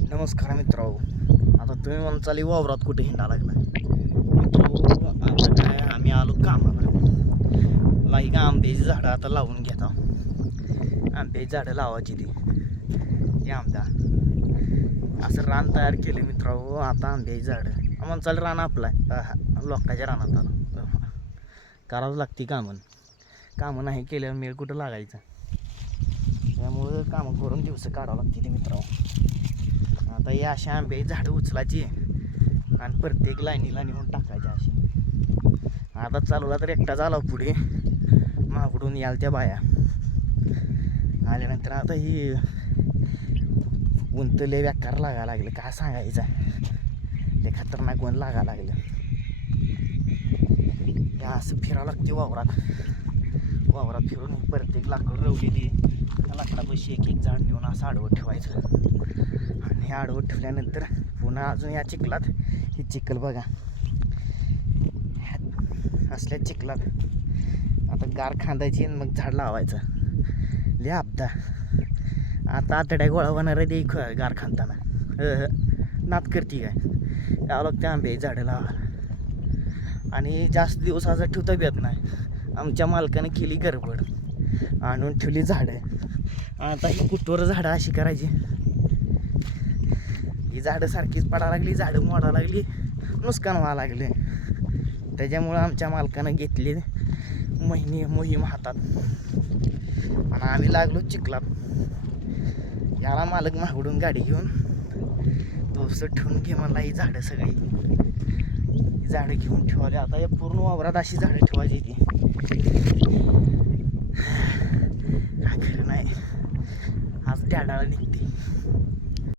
नमस्कार मित्रांनो. आता तुम्ही म्हणचाली वावरात कुठे हिंडा लागला? मित्रांनो आता काय आम्ही आलो कामाला. लाई का आंब्याची झाडं आता लावून घेता आंब्याची झाडं लावायची ती. हे आंब्या असं रान तयार केलं मित्रांनो आता आंब्याची झाडं. म्हणचाल रान आपला आहे. लोकांच्या रानात आलं. करावं लागते कामं. कामं नाही केल्यावर मेळ कुठं लागायचं? त्यामुळं कामं करून दिवस काढावं लागते ते मित्रांनो. अशी आंब्याची झाडं उचलायची. आणि प्रत्येक लाईनीला नेऊन टाकायची अशी. आता चालवला तर एकटा झाला पुढे. मागडून याल त्या बाया. आल्यानंतर आता ही उंतले व्याकार लागायला लागले. काय सांगायचं ते खतरनाक ऊन लागायला लागलं. हे असं फिरावं लागते वावरात. वावरात फिरून प्रत्येक लाकूड रवलेली. लाकडापाशी एक एक झाड नेऊन असं आडवं ठेवायचं. आणि हे आडवं ठेवल्यानंतर पुन्हा अजून या चिखलात ही चिखल बघा. असल्या चिखलात. आता गार खांदायची आणि मग झाड लावायचं. लय आपदा. आता आतड्या गोळा होणार आहे ते गार खांदताना नात करते काय? यावं लागते आंबे झाडं लावायला आणि जास्त दिवस असं ठेवता बी येत नाही. आमच्या मालकाने केली गडबड. आणून ठेवली झाडं. आता ही कुठवर झाडं अशी करायची? ही झाडं सारखीच पडा लागली झाडं मोडा लागली नुकसान व्हायला लागले. त्याच्यामुळं आमच्या मालकानं घेतली महिने मोहीम हातात. आणि आम्ही लागलो चिखलात. याला मालक मागडून गाडी घेऊन तो ठेवून घे मला ही झाडं सगळी. ही झाडं घेऊन ठेवाली. आता या पूर्ण वावरात अशी झाडं ठेवायची ती. ya la veniste.